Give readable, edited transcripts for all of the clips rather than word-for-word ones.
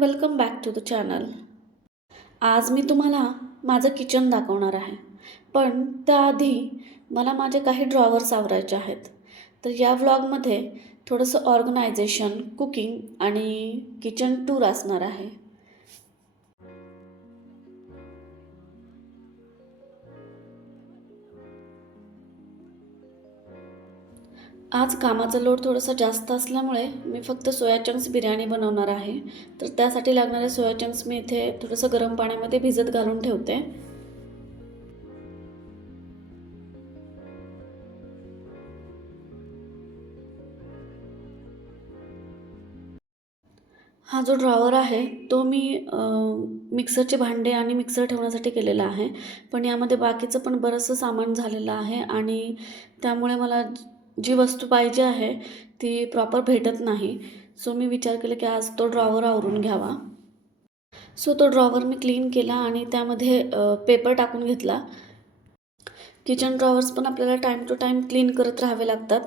Welcome back to the channel. आज मी तुम्हाला माझं किचन दाखवणार आहे. पण त्याआधी मला माझे काही ड्रॉवर्स आवरायचे आहेत. तर या व्लॉगमध्ये थोडंसं ऑर्गनायझेशन, कुकिंग आणि किचन टूर असणार आहे. आज कामाचा लोड थोडासा जास्त असल्यामुळे मी फक्त सोया चंक्स बिर्याणी बनवणार आहे. तर त्यासाठी लागणारे सोया चंक्स मी इथे थोडंसं गरम पाण्यामध्ये भिजत घालून ठेवते. हा जो ड्रॉवर आहे तो मी मिक्सरचे भांडे आणि मिक्सर ठेवण्यासाठी केलेला आहे. पण यामध्ये बाकीचं पण बरंचसं सामान झालेलं आहे आणि त्यामुळे मला जी वस्तू पाहिजे आहे ती प्रॉपर भेटत नाही. सो मी विचार केला की आज तो ड्रॉवर आवरून घ्यावा. सो तो ड्रॉवर मी क्लीन केला आणि त्यामध्ये पेपर टाकून घेतला. किचन ड्रॉवर्स पण आपल्याला टाईम टू टाईम क्लीन करत राहावे लागतात.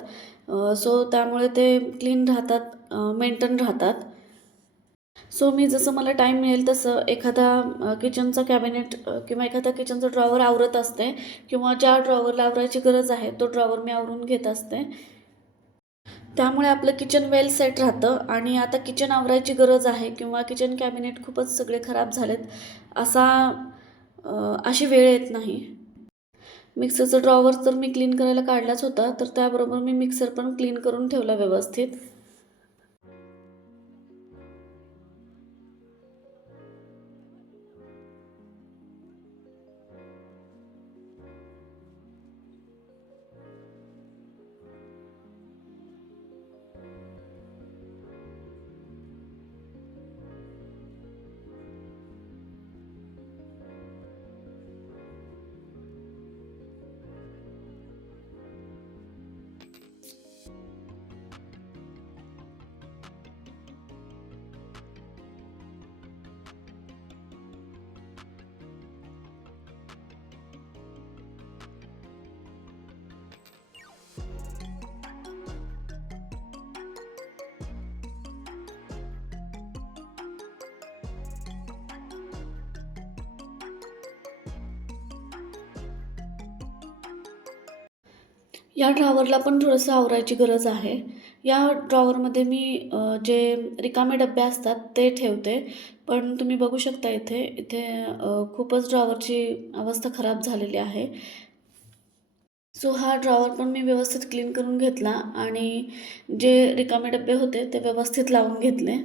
सो त्यामुळे ते क्लीन राहतात, मेंटेन राहतात. सो मी जसं मला टाईम मिळेल तसं एखादा किचनचा कॅबिनेट किंवा एखादा किचनचा ड्रॉवर आवरत असते किंवा ज्या ड्रॉवरला आवरायची गरज आहे तो ड्रॉवर मी आवरून घेत असते. त्यामुळे आपलं किचन वेल सेट राहतं. आणि आता किचन आवरायची गरज आहे किंवा किचन कॅबिनेट खूपच सगळे खराब झालेत अशी वेळ येत नाही. मिक्सरचा ड्रॉवर तर मी क्लीन करायला काढलाच होता, तर त्याबरोबर मी मिक्सर पण क्लीन करून ठेवला व्यवस्थित. या ड्रॉवरला पण थोडंसं आवरायची गरज आहे. या ड्रॉवरमध्ये मी जे रिकामे डब्बे असतात ते ठेवते. पण तुम्ही बघू शकता इथे इथे खूपच ड्रॉवरची अवस्था खराब झालेली आहे. सो हा ड्रॉवर पण मी व्यवस्थित क्लीन करून घेतला आणि जे रिकामे डब्बे होते ते व्यवस्थित लावून घेतले.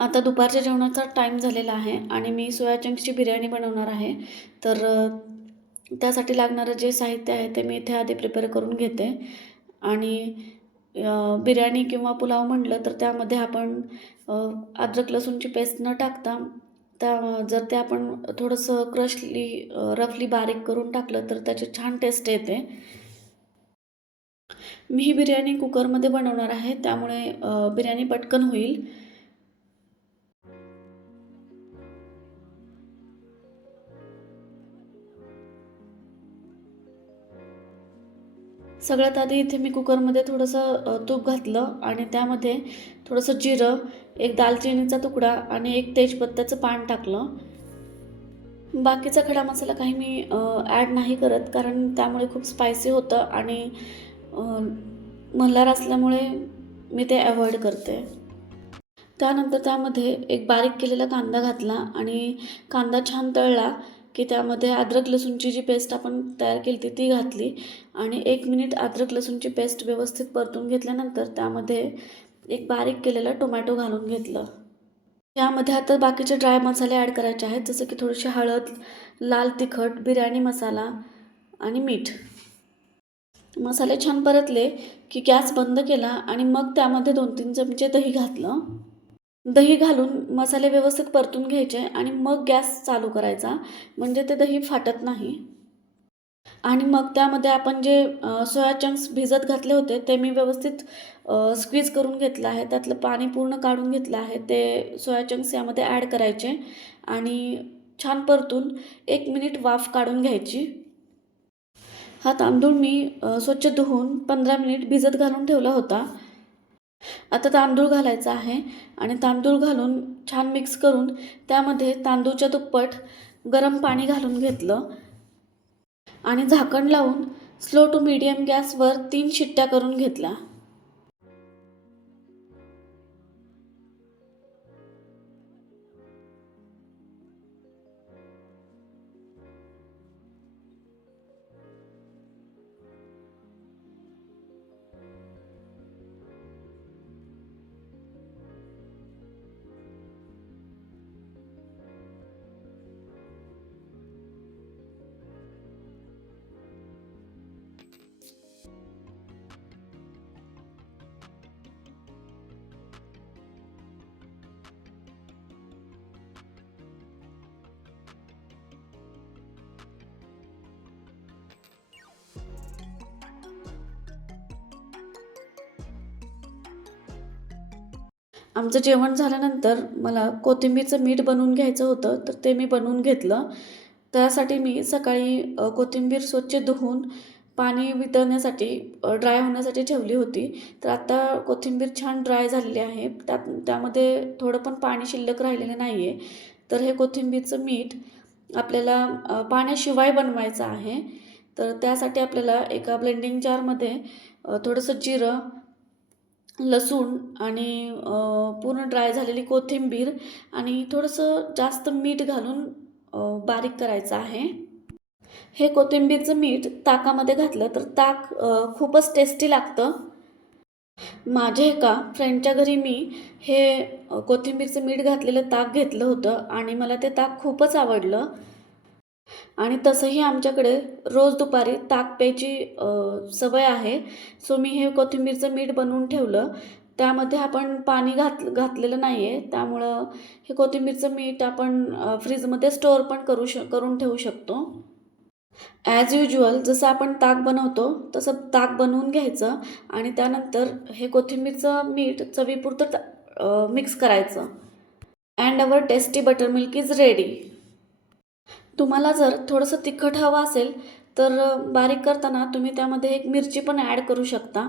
आता दुपारच्या जेवणाचा टाईम झालेला आहे आणि मी सोया चंक्सची बिर्याणी बनवणार आहे. तर त्यासाठी लागणारं जे साहित्य आहे ते मी इथे आधी प्रिपेअर करून घेते. आणि बिर्याणी किंवा पुलाव म्हटलं तर त्यामध्ये आपण अद्रक लसूणची पेस्ट न टाकता जर ते आपण थोडंसं रफली बारीक करून टाकलं तर त्याची छान टेस्ट येते. मी ही बिर्याणी कुकरमध्ये बनवणार आहे, त्यामुळे बिर्याणी पटकन होईल. सगळ्यात आधी इथे मी कुकरमध्ये थोडंसं तूप घातलं आणि त्यामध्ये थोडंसं जिरं, एक दालचिनीचा तुकडा आणि एक तेजपत्त्याचं पान टाकलं. बाकीचा खडा मसाला काही मी ॲड नाही करत, कारण त्यामुळे खूप स्पायसी होतं आणि मल्हार असल्यामुळे मी ते अवॉइड करते. त्यानंतर त्यामध्ये एक बारीक केलेला कांदा घातला आणि कांदा छान तळला की त्यामध्ये अद्रक लसूणची जी पेस्ट आपण तयार केली होती ती घातली आणि 1 मिनिट अद्रक लसूणची पेस्ट व्यवस्थित परतून घेतल्यानंतर त्यामध्ये एक बारीक केलेला टोमॅटो घालून घेतलं. यामध्ये आता बाकीचे ड्राय मसाले ॲड करायचे आहेत, जसं की थोडीशी हळद, लाल तिखट, बिर्याणी मसाला आणि मीठ. मसाले छान परतले की गॅस बंद केला आणि मग त्यामध्ये 2-3 चमचे दही घातलं. दही घालून मसाले व्यवस्थित परतून घ्यायचे आणि मग गॅस चालू करायचा, म्हणजे ते दही फाटत नाही. आणि मग त्यामध्ये आपण जे सोया चंक्स भिजत घातले होते ते मी व्यवस्थित स्क्वीज करून घेतलं आहे. त्यातलं पाणी पूर्ण काढून घेतलं आहे. ते सोया चंक्स यामध्ये ॲड करायचे आणि छान परतून 1 मिनिट वाफ काढून घ्यायची. हा तांदूळ मी स्वच्छ धुवून 15 मिनिट भिजत घालून ठेवला होता. आता तांदूळ घालायचा आहे आणि तांदूळ घालून छान मिक्स करून त्यामध्ये तांदूळच्या दुप्पट गरम पाणी घालून घेतलं आणि झाकण लावून स्लो टू मीडियम गॅसवर 3 शिट्ट्या करून घेतल्या. आमचं जेवण झाल्यानंतर मला कोथिंबीरचं मीठ बनवून घ्यायचं होतं, तर ते मी बनवून घेतलं. त्यासाठी मी सकाळी कोथिंबीर स्वच्छ धुवून पाणी वितळण्यासाठी ड्राय होण्यासाठी ठेवली होती. तर आता कोथिंबीर छान ड्राय झालेली आहे. त्यामध्ये थोडं पण पाणी शिल्लक राहिलेलं नाही आहे. तर हे कोथिंबीरचं मीठ आपल्याला पाण्याशिवाय बनवायचं आहे. तर त्यासाठी आपल्याला एका ब्लेंडिंग जारमध्ये थोडंसं जिरं, लसूण आणि पूर्ण ड्राय झालेली कोथिंबीर आणि थोडंसं जास्त मीठ घालून बारीक करायचं आहे. हे कोथिंबीरचं मीठ ताकामध्ये घातलं तर ताक खूपच टेस्टी लागतं. माझ्या एका फ्रेंडच्या घरी मी हे कोथिंबीरचं मीठ घातलेलं ताक घेतलं होतं आणि मला ते ताक खूपच आवडलं. आणि तसंही आमच्याकडे रोज दुपारी ताक प्यायची सवय आहे. सो मी हे कोथिंबीरचं मीठ बनवून ठेवलं. त्यामध्ये आपण पाणी घातलेलं नाही आहे. त्यामुळं हे कोथिंबीरचं मीठ आपण फ्रीजमध्ये स्टोअर पण करून ठेवू शकतो. ॲज युजुअल जसं आपण ताक बनवतो तसं ताक बनवून घ्यायचं आणि त्यानंतर हे कोथिंबीरचं मीठ चवीपुरतं मिक्स करायचं. And our tasty butter milk is ready. तुम्हाला जर थोडंसं तिखट हवं असेल तर बारीक करताना तुम्ही त्यामध्ये एक मिरची पण ॲड करू शकता.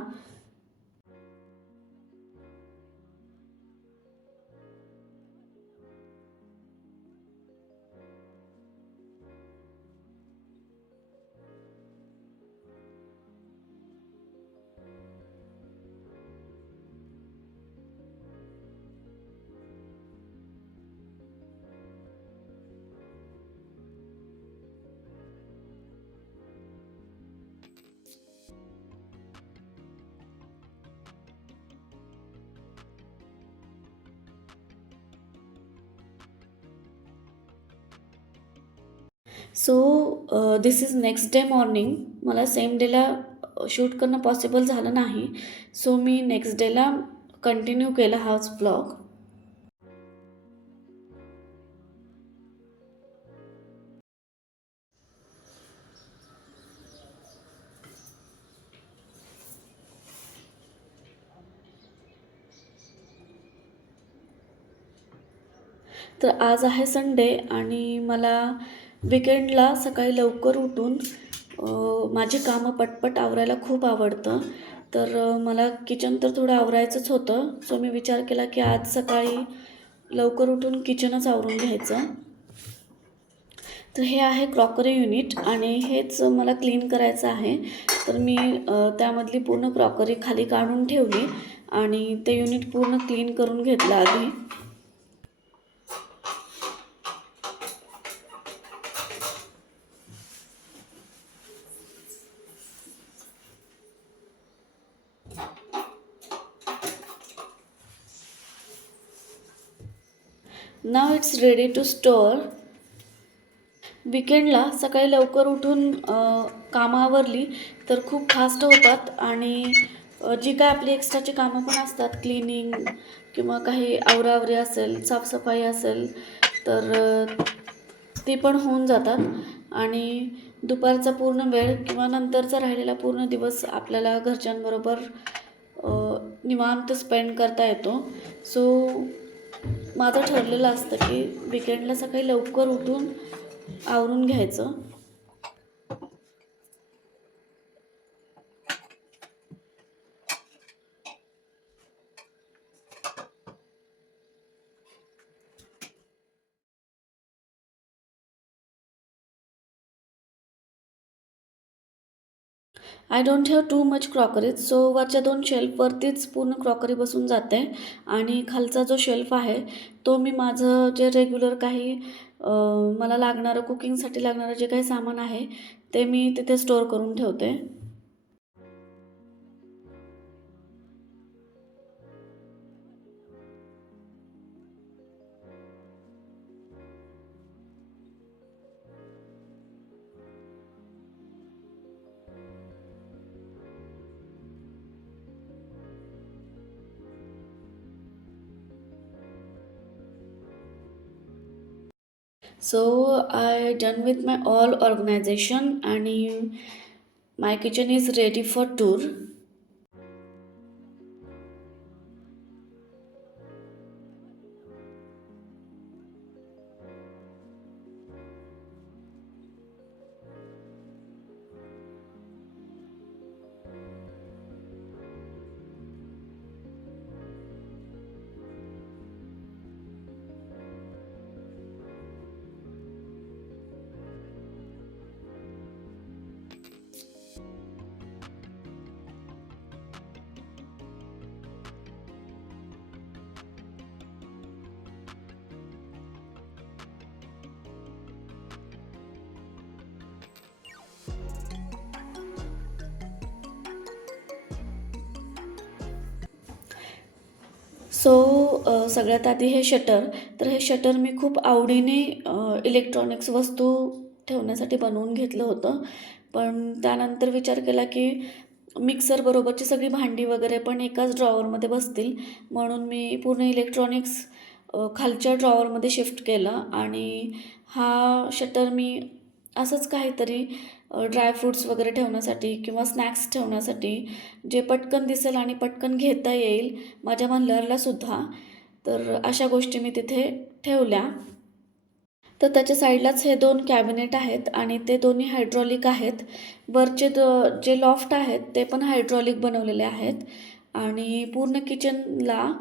So this is next day morning. मला सेम डेला शूट करणं पॉसिबल झालं नाही. सो मी नेक्स्ट डेला कंटिन्यू केला हाच ब्लॉग. तर आज आहे संडे आणि मला वीकेंडला सकाळी लवकर उठून माझी कामं पटपट आवरायला खूप आवडतं. तर मला किचन तर थोडं आवरायचंच होतं. सो मी विचार केला की आज सकाळी लवकर उठून किचनच आवरून घ्यायचं. तर हे आहे क्रॉकरी युनिट आणि हेच मला क्लीन करायचं आहे. तर मी त्यामधली पूर्ण क्रॉकरी खाली काढून ठेवली आणि ते युनिट पूर्ण क्लीन करून घेतलं आधी. नाव इट्स रेडी टू स्टोअर. वीकेंडला सकाळी लवकर उठून कामं आवरली तर खूप फास्ट होतात आणि जी काय आपली एक्स्ट्राची कामं पण असतात, क्लीनिंग किंवा काही आवराआवरी असेल, साफसफाई असेल, तर ती पण होऊन जातात आणि दुपारचा पूर्ण वेळ किंवा नंतरचा राहिलेला पूर्ण दिवस आपल्याला घरच्यांबरोबर अ, निवांत स्पेंड करता येतो. सो माझं ठरलेलं असतं की वीकेंडला सकाळी लवकर उठून आवरून घ्यायचं. I don't have too much crockeries, so वरच्या 2 शेल्फवरतीच पूर्ण क्रॉकरी बसून जाते आणि खालचा जो शेल्फ आहे, तो मी माझं जे रेग्युलर काही मला लागणारं कुकिंगसाठी लागणारं जे काही सामान आहे, ते मी तिथे स्टोअर करून ठेवते. So I done with my all organization and my kitchen is ready for tour. So सगळ्यात आधी हे शटर, तर हे शटर मी खूप आवडीने इलेक्ट्रॉनिक्स वस्तू ठेवण्यासाठी बनवून घेतलं होतं. पण त्यानंतर विचार केला की मिक्सरबरोबरची सगळी भांडी वगैरे पण एकाच ड्रॉवरमध्ये बसतील, म्हणून मी पूर्ण इलेक्ट्रॉनिक्स खालच्या ड्रॉवरमध्ये शिफ्ट केलं आणि हा शटर मी असंच काहीतरी ड्रायफ्रुट्स वगैरे ठेवण्यासाठी किंवा स्नॅक्स ठेवण्यासाठी, जे पटकन दिसेल आणि पटकन घेता येईल माझ्या म्हणल्याला सुद्धा, तर अशा गोष्टी मी तिथे ठेवल्या. तर त्याच्या साईडलाच हे 2 कॅबिनेट आहेत आणि ते दोन्ही हायड्रॉलिक आहेत. वरचे जे लॉफ्ट आहेत ते पण हायड्रॉलिक बनवलेले आहेत आणि पूर्ण किचनला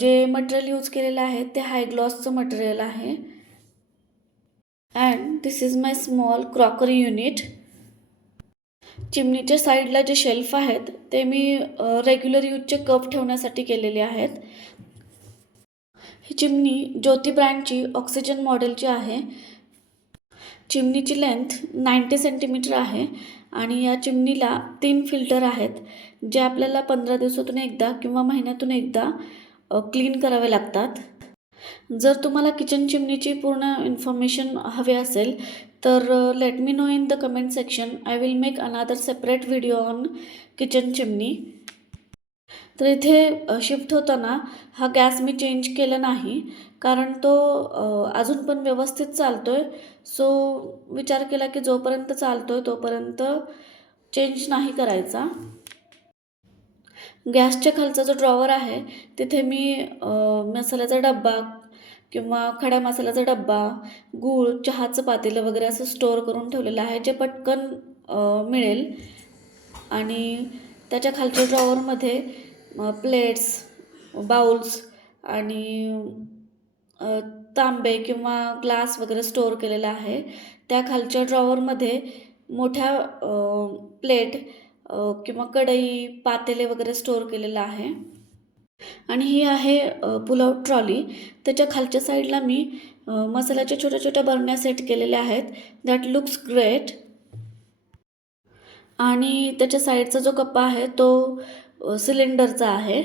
जे मटेरियल यूज केलेलं आहे ते हाय ग्लॉसचं मटेरियल आहे. And this is my small crockery unit. चिमणीच्या साईडला जे शेल्फ आहेत ते मी रेग्युलर यूजचे कप ठेवण्यासाठी केलेले आहेत. ही चिमणी ज्योती ब्रँडची ऑक्सिजन मॉडेलची आहे. चिमणीची लेंथ 90 सेंटीमीटर आहे आणि या चिमणीला 3 फिल्टर आहेत, जे आपल्याला 15 दिवसातून एकदा किंवा महिन्यातून एकदा क्लीन करावे लागतात. जर तुम्हाला किचन चिमणीची पूर्ण इन्फॉर्मेशन हवी असेल, तर let me know in the comment section. I will make another separate video on kitchen chimney. तर इथे शिफ्ट होताना हा गॅस मी चेंज केला नाही, कारण तो अजून पण व्यवस्थित चालतो आहे. सो विचार केला की जोपर्यंत चालतो आहे तोपर्यंत चेंज नाही करायचा. गॅसच्या खालचा जो ड्रॉवर आहे तिथे मी मसाल्याचा डब्बा किंवा खड्या मसाल्याचा डब्बा, गूळ, चहाचं पातेलं वगैरे असं स्टोअर करून ठेवलेलं आहे, जे पटकन मिळेल. आणि त्याच्या खालच्या ड्रॉवरमध्ये प्लेट्स, बाउल्स आणि अ, तांबे किंवा ग्लास वगैरे स्टोअर केलेला आहे. त्या खालच्या ड्रॉवरमध्ये मोठ्या प्लेट किंवा कढई, पातेले वगैरे स्टोअर केलेलं आहे. आणि ही आहे पुलआउट ट्रॉली. त्याच्या खालच्या साईडला मी मसाल्याच्या छोट्या-छोट्या बरण्या सेट केलेल्या आहेत. That looks great. आणि त्याच्या साईडचा जो कप्पा आहे तो सिलेंडरचा आहे.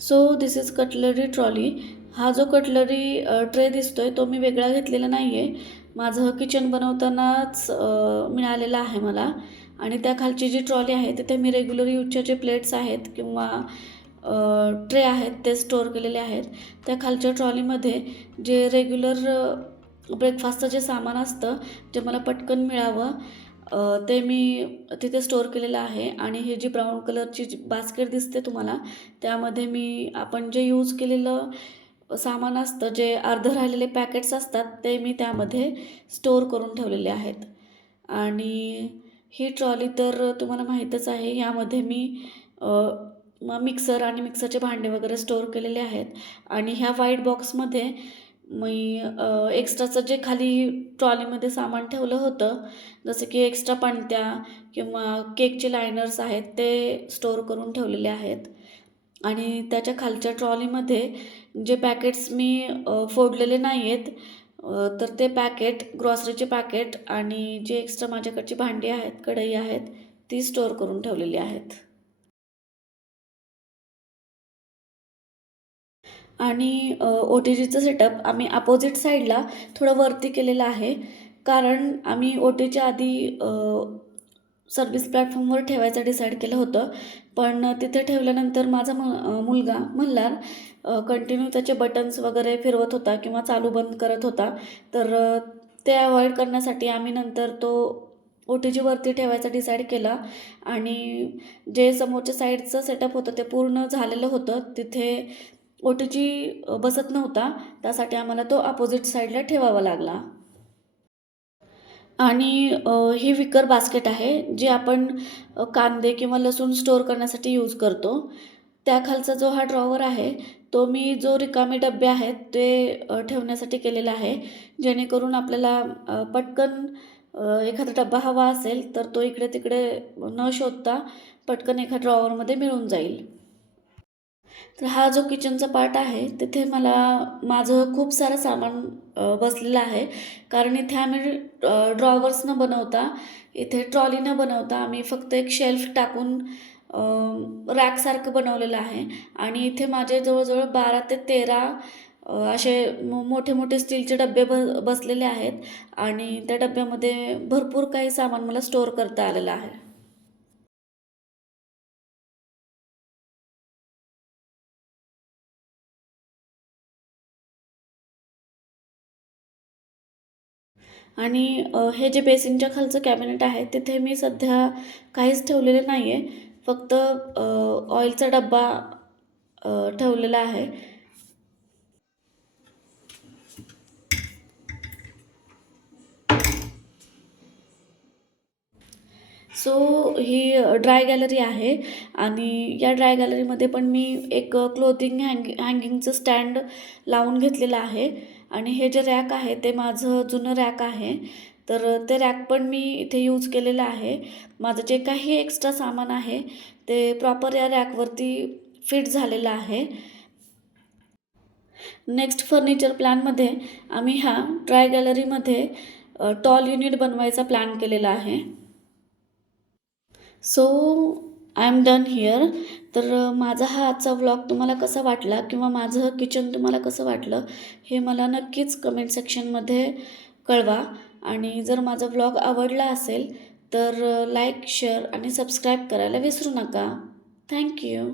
So this is cutlery trolley. हा जो कटलरी ट्रे दिसतोय तो मी वेगळा घेतलेला नाही आहे. माझं किचन बनवतानाच मिळालेला आहे मला. आणि त्या खालची जी ट्रॉली आहे तिथे मी रेग्युलर यूजच्या जे प्लेट्स आहेत किंवा ट्रे आहेत ते स्टोअर केलेले आहेत. त्या खालच्या ट्रॉलीमध्ये जे रेग्युलर ब्रेकफास्टचं जे सामान असतं जे मला पटकन मिळावं ते मी तिथे स्टोअर केलेलं आहे. आणि ही जी ब्राऊन कलरची जी बास्केट दिसते तुम्हाला त्यामध्ये मी आपण जे यूज केलेलं सामान असतं जे अर्धं राहिलेले पॅकेट्स असतात ते मी त्यामध्ये स्टोअर करून ठेवलेले आहेत. आणि ही ट्रॉली तर तुम्हाला माहीतच आहे. यामध्ये मी मिक्सर आणि मिक्सरचे भांडे वगैरे स्टोअर केलेले आहेत. आणि ह्या व्हाईट बॉक्समध्ये मी एक्स्ट्राचं जे खाली ट्रॉलीमध्ये सामान ठेवलं होतं जसं की एक्स्ट्रा पणत्या किंवा केकचे लायनर्स आहेत ते स्टोअर करून ठेवलेले आहेत. आणि त्याच्या खालच्या ट्रॉलीमध्ये जे पॅकेट्स मी फोडलेले नाही आहेत तर ते पॅकेट ग्रॉसरीचे पॅकेट आणि जे एक्स्ट्रा माझ्याकडची भांडी आहेत कढई आहेत ती स्टोअर करून ठेवलेली आहेत. आणि OTGचं सेटअप आम्ही अपोजिट साईडला थोडं वरती केलेलं आहे. कारण आम्ही OTच्या आधी सर्व्हिस प्लॅटफॉर्मवर ठेवायचं डिसाईड केलं होतं. पण तिथे ठेवल्यानंतर माझा मुलगा मल्हार कंटिन्यू त्याचे बटन्स वगैरे फिरवत होता किंवा चालू बंद करत होता. तर ते अवॉइड करण्यासाठी आम्ही नंतर तो OTGवरती ठेवायचा डिसाईड केला. आणि जे समोरच्या साईडचं सेटअप होतं ते पूर्ण झालेलं होतं. तिथे OTG बसत नव्हता. त्यासाठी आम्हाला तो अपोजिट साईडला ठेवावा लागला. आणि ही विकर बास्केट आहे जी आपण कांदे किंवा लसूण स्टोअर करण्यासाठी यूज करतो. त्याखालचा जो हा ड्रॉवर आहे तो मी जो रिकामे डबे आहेत ते ठेवण्यासाठी केलेला आहे. जेणेकरून आपल्याला पटकन एखादा डब्बा हवा असेल तर तो इकडे तिकडे न शोधता पटकन एका ड्रॉवरमध्ये मिळून जाईल. तर हा जो किचनचा पार्ट आहे तिथे मला माझं खूप सारं सामान बसलेलं आहे. कारण इथे आम्ही ड्रॉवर्स न बनवता इथे ट्रॉली न बनवता आम्ही फक्त एक शेल्फ टाकून रॅकसारखं बनवलेलं आहे. आणि इथे माझे जवळजवळ 12 ते 13 असे मोठे मोठे स्टीलचे डबे बसलेले आहेत. आणि त्या डब्यामध्ये भरपूर काही सामान मला स्टोअर करता आलेलं आहे. आणि हे जे बेसिनच्या खालचं कॅबिनेट आहे तिथे मी सध्या काहीच ठेवलेलं नाही आहे. फक्त ऑइलचा डब्बा ठेवलेला आहे. सो ही ड्राय गॅलरी आहे. आणि या ड्राय गॅलरीमध्ये पण मी एक क्लोथिंग हँगिंगचं स्टँड लावून घेतलेलं आहे. आणि हे जे रॅक आहे ते माझं जुनं रॅक आहे. तर ते रॅक पण मी इथे यूज केलेलं आहे. माझं जे काही एक्स्ट्रा सामान आहे ते प्रॉपर या रॅकवरती फिट झालेलं आहे. नेक्स्ट फर्निचर प्लॅनमध्ये आम्ही ह्या ड्राय गॅलरीमध्ये टॉल युनिट बनवायचा प्लॅन केलेला आहे. So I am done here. तर माझा हा आजचा व्लॉग तुम्हाला कसा वाटला किंवा माझं किचन तुम्हाला कसं वाटलं हे मला नक्कीच कमेंट सेक्शनमध्ये कळवा. आणि जर माझा व्लॉग आवडला असेल तर लाईक शेअर आणि सबस्क्राईब करायला विसरू नका. थँक्यू.